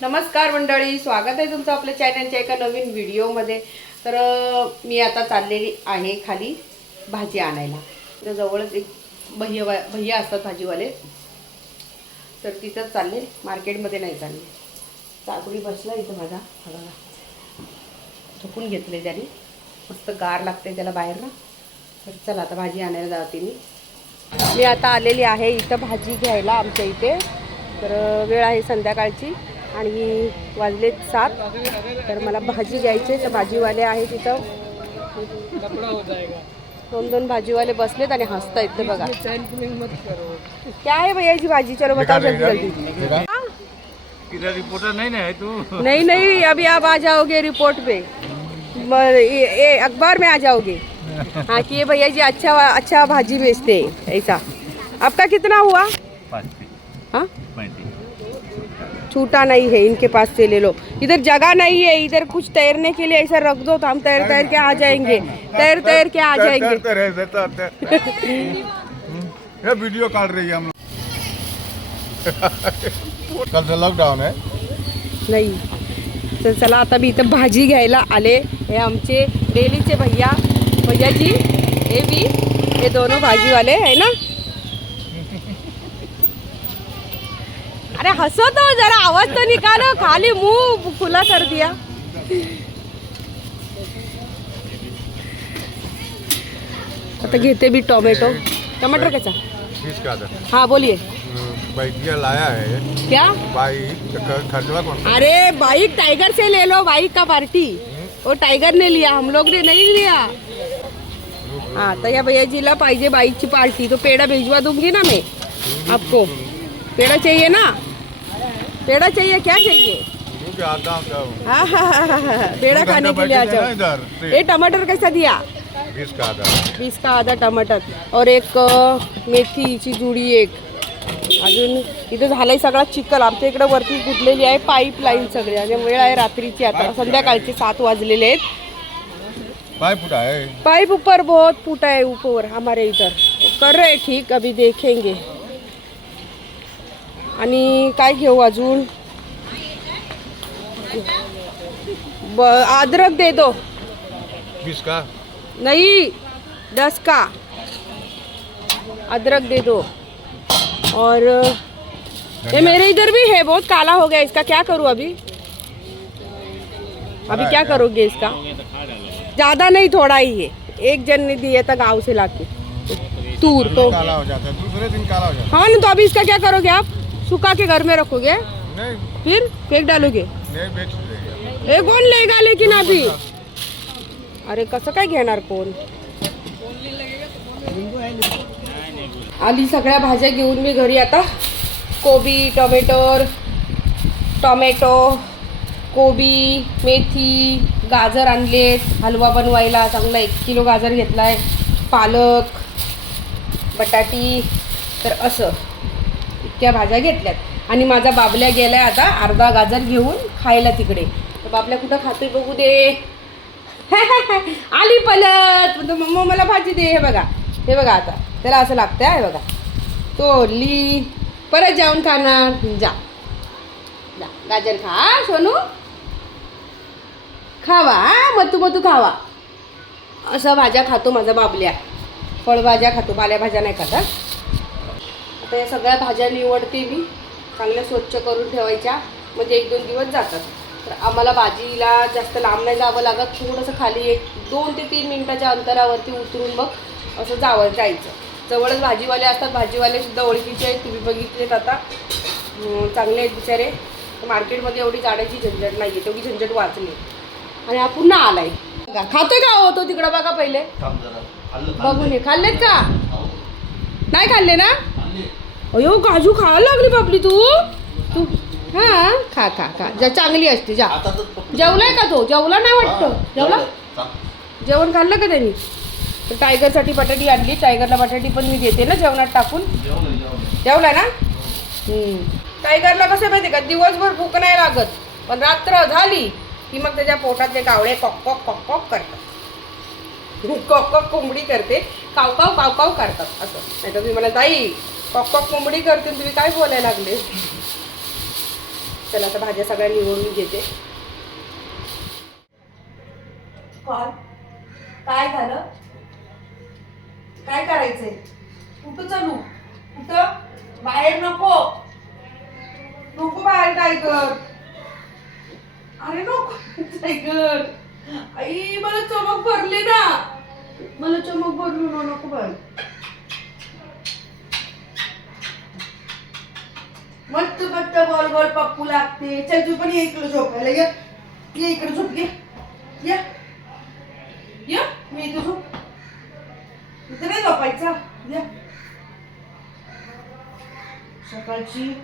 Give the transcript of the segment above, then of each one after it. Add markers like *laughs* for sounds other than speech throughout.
नमस्कार मंडळी स्वागत आहे तुमचं आपल्या चॅनलच्या एका नवीन व्हिडिओमध्ये. तर मी आता चाललेली आहे खाली भाजी आणायला. तर जवळच एक भैया भैया असतात भाजीवाले. तर तिथंच चालले मार्केटमध्ये नाही चालले. चाकुरी बसला इथं माझा बघा. झोपून घेतले त्याने. मस्त गार लागते त्याला बाहेर ना तर चला आता भाजी आणायला जाते मी. मी आता आलेली आहे इथं भाजी घ्यायला आमच्या इथे. तर वेळ आहे संध्याकाळची. आणि वाजलेत सात. तर मला भाजी घ्यायची आहे. तर भाजीवाले आहे तिथं दोन दोन भाजीवाले बसलेत आणि हसतायत ते बघा. क्या आहे भैयाची भाजी चलो बताओ जल्दी. जल्दी इधर रिपोर्टर नहीं ना है तू? नहीं नहीं. अभी आप आ जाओगे रिपोर्ट पे. ये अखबार में आ जाओगे. हाँ कि ये भैया जी अच्छा अच्छा भाजी बेचते हैं ऐसा। आपका कितना हुआ? हाँ? छूटा नहीं है इनके पास से ले लो। इधर जगह नहीं है इधर कुछ तैरने के लिए ऐसा रख दो तो हम तैर तैर के आ जाएँगे। तैर तैर के आ जाएँगे। ये वीडियो काट रही है हम लोग। *laughs* कल से लॉकडाउन है। नाही। तर चला आता मी इथं भाजी घ्यायला आले हे आमचे डेलीचे भैया। भैयाजी हे बी हे दोनों भाजीवाले है ना? अरे हसो तो जरा आवाज़ तो निकालो खाली मुँह खुला कर दिया. आता घेते मी टोमॅटो. टमाटर कैसा? किसका था हाँ बोलिए लाया है क्या? बाइक कौन? अरे बाइक टाइगर से ले लो बाइक का पार्टी वो टाइगर ने लिया हम लोग ने नहीं लिया. हाँ तो या भैया जीला पाहिजे की पार्टी तो पेड़ा भिजवा दूँगी ना मैं. आपको. पेड़ा चाहिए ना? पेड़ा चाहिए क्या चाहिए? हूँ हाँ हाँ हाँ हाँ, हाँ पेड़ा खाने के लिए आ जाओ ये टमाटर कैसा दिया? किसका था वीस का आधा टमाटर और एक मेथीची जुडी एक। अजून इथं झालंय सगळा चिखल. आमच्या इकडे वरती गुडलेली आहे पाईपलाईन सगळी. आणि वेळ आहे रात्रीची आता. संध्याकाळचे सात वाजलेले आहेत. पाइप फुटा है पाइप ऊपर बहुत फूटा है ऊपर हमारे इधर. कर रहे ठीक. अभी देखेंगे. आणि काय घेऊ अजून? ब अदरक दे दो. किसका? नहीं दस का अदरक दे दो. और ये मेरे इधर भी है बहुत काला हो गया इसका क्या करूँ अभी? अभी क्या करोगे इसका? ज़्यादा नहीं थोड़ा ही है। एक जन ने दिया था गाँव से लाके। तूर तो काला हो जाता है दूसरे दिन काला हो जाता हाँ ना तो अभी इसका क्या करोगे आप? सुखा के घर में रखोगे? नहीं। फिर फेंक डालोगे? नहीं बेच हे कोण लेगा लेकिन अभी। अरे कसं काय घेणार कोण? आली सगळ्या भाज्या घेऊन मी घरी आता. कोबी टोमॅटोर टोमॅटो कोबी मेथी गाजर आणलेत. हलवा बनवायला चांगला एक किलो गाजर घेतला आहे पालक बटाटी तर असं. इतक्या भाज्या घेतल्यात. आणि माझा बाबल्या गेलाय आता अर्धा गाजर घेऊन खायला तिकडे. तर बाबल्या कुठं खातोय बघू दे. *laughs* आली पलत. मम्मा मला भाजी दे. हे बघा. हे बघा आता. त्याला असं लागतं आहे बघा. तोडली. परत जाऊन खाणार जा. जा. गाजर खा सोनू. खावा मतू मतू खावा. असं भाज्या खातो माझा बाबल्या. फळभाज्या खातो पालेभाज्या नाही खाता आता या सगळ्या भाज्या निवडते मी. चांगल्या स्वच्छ करून ठेवायच्या. म्हणजे एक दोन दिवस जातात. तर आम्हाला भाजीला जास्त लांब नाही जावं लागत. थोडंसं खाली एक दोन ते तीन मिनिटाच्या अंतरावरती उतरून मग असं जावं जायचं. जवळच भाजीवाले असतात. भाजीवाले सुद्धा ओळखीचे आहेत. तुम्ही बघितलेत आता. चांगले आहेत बिचारे. मार्केटमध्ये एवढी जाण्याची झंझट नाही आहे तेवढी झंझट वाचली. आणि हा पुन्हा आलाय. बघा, खातोय का हो तो? तिकडं बघा पहिले. बघून ये. खाल्लेत का? नाही खाल्ले ना? अयो काजू खायला लागली बापली तू. तू हा खा खा खा. जा चांगली असते जा. जेवलाय का तो? जेवला नाही वाटतं? जेवला? जेवण खाल्लं का त्यांनी? तर टायगरसाठी बटाटी आणली. टायगरला बटाटी पण मी देते ना जेवणात टाकून. जेवला ना? हम्म. टायगरला कसं माहिती का? दिवसभर भूक नाही लागत. पण रात्र झाली की मग त्याच्या पोटात ते कावळे कॉक कॉक कॉक कॉक करतात. कॉक कॉक कोंबडी करते. काव काव काव काव करतात. असं. नाही तर तुम्ही म्हणा ताई कॉक कॉक कोंबडी करते तुम्ही काय बोलायला लागले चला आता भाज्या सगळ्या निवडून घेते काय काय झालं काय करायचंय कुठं चालू कुठं बाहेर नको नको बाहेर काय कर अरे नको टायगर कर आई मला चमक भरली ना मला चमक भरलो नको भर मस्त मस्त गोल गोल पप्पू लागते. चल तू पण ये इकडे झोपायला. ये. ये इकडे झोप ये. या. या. मी इथे झोप. इथे नाही झोपायचं. या. सकाळची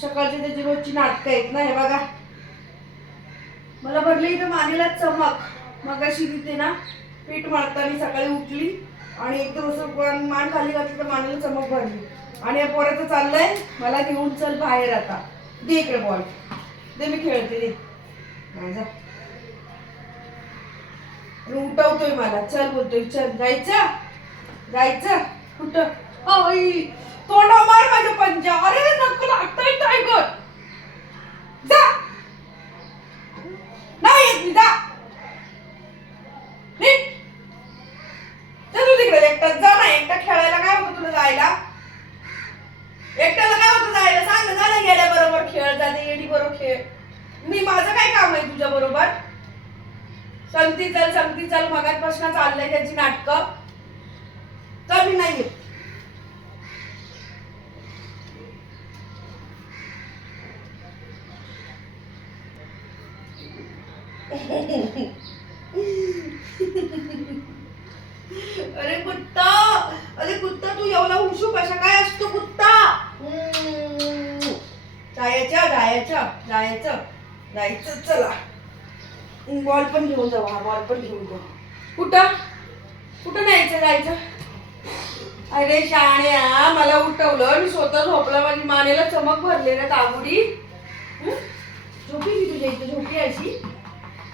सकाळची त्याची रोजची नाटकं आहेत ना हे बघा. मला भरली इथं मानेला चमक. मग अशी तिथे ना पीठ मळताना सकाळी उठली. आणि एकदम असं मान मान खाली घातली तर मानेला चमक भरली. आणि या पोराचं चाललंय मला घेऊन चल बाहेर आता. दे इकडे बॉल दे मी खेळते दे. माझा उठवतोय मला. चल बोलतोय चल. जायचं? जायचं? कुठं? आई तोंडा मार माझ्या पंजा. अरे नको लागतंय टायगर जा. नाही येत मी जा. नीट एकटाच जा ना एकटा खेळायला काय होतं तुला जायला? एकट्याला काय होतं जायला? सांग ना झालं गेल्या बरोबर खेळ जाते येडी बरोबर खेळ. मी माझं काय काम आहे तुझ्या बरोबर? संगती चल संगती चल मगातपासून चाललंय त्याची नाटकं. तर मी नाही येत *laughs* अरे कुत्ता! अरे कुत्ता तू एवढा हुशू कशा काय असतो कुत्ता? जायच्या जायच्या जायचं. जायचं चला. बॉल पण घेऊन जाऊ हा बॉल पण घेऊन जाऊ कुठं? कुठं न्यायचं जायचं? अरे शाण्या मला उठवलं. मी स्वतः झोपला माझी मानेला चमक भरले ना तागुडी झोपी मी तुझ्या इथे? झोपी अशी?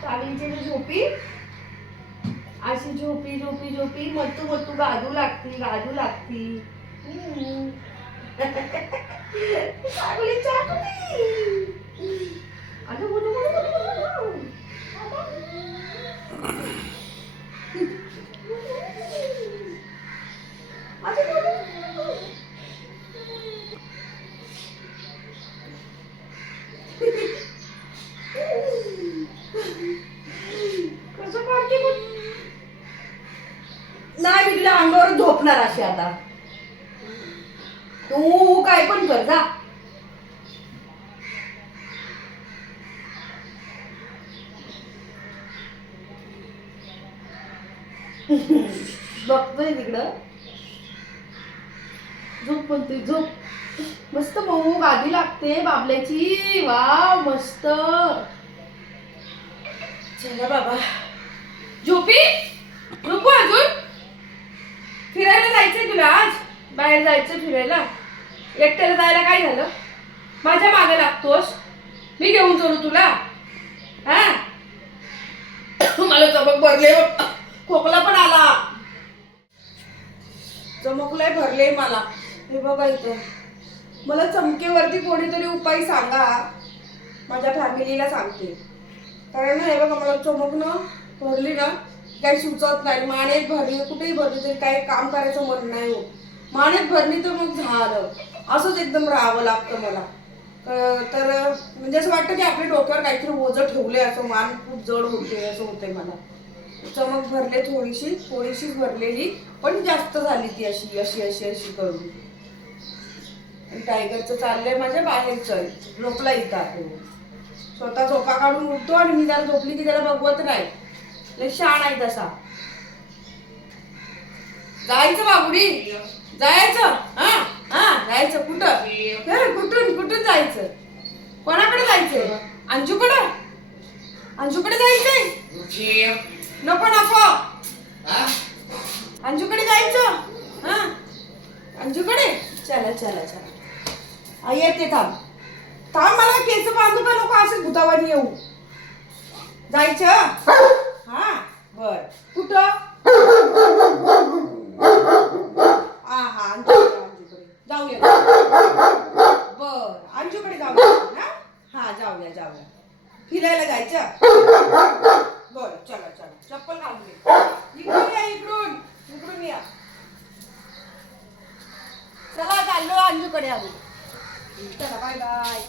चावींची झोपी. अशी झोपी झोपी झोपी मत्तू मत्तू गाजू लागती गाजू लागती. अगं, आता. तू काय पण कर जा. बघतोय तिकडं. झोप पण म्हणतोय झोप. मस्त मऊ गादी लागते बाबल्याची. वाव मस्त. चला बाबा. झोपी अजून फिरायला जायचंय तुला आज बाहेर जायचं फिरायला? एकट्याला जायला काय झालं? माझ्या मागे लागतोस? मी घेऊन चलू तुला? हा? मला चमक भरले खोकला पण आला. चमकलाय भरले मला. हे बघा इथं. मला चमकेवरती कोणीतरी उपाय सांगा. माझ्या फॅमिलीला सांगते. कारण ना हे बघा मला चमकणं भरली ना काही सुचत नाही. माने भरली कुठेही भरली तरी काही काम करायचं मन नाही हो मानेत भरली तर मग झालं. असंच एकदम राहावं लागतं मला. तर म्हणजे असं वाटतं की आपल्या डोक्यावर काहीतरी ओझं ठेवलंय असं मान खूप जड होते असं होतंय मला. चमक भरले थोडीशी थोडीशीच भरलेली पण जास्त झाली ती अशी अशी अशी अशी करून. टायगरचं चाललंय माझ्या बाहेरचं झोपला इथं आहे. स्वतः झोपा काढून उठतो आणि मी त्याला झोपली की त्याला बघवत नाही. लय शाण आहे तसा. जायचं बाबुडी? जायचं? हा हा जायचं कुठं? कुठून कुठून जायचं? कोणाकडे जायचंय? अंजूकडे? अंजूकडे जायचंय? नको नको. अंजूकडे जायचं? हा? अंजूकडे? चला चला चला. येते थांब. थांब मला केस बांधू का नको? असं भूतावानी येऊ. जायचं? हा बर. कुठं हा हा अंजूकडे अंजूकडे जाऊया. बर अंजूकडे जाऊया ना हा? जाऊया जाऊया. फिरायला जायचं? बरं चला चला. चप्पल घालून इकडून या इकडून. इकडून या. चला चाललो अंजूकडे आम्ही. चला बाय बाय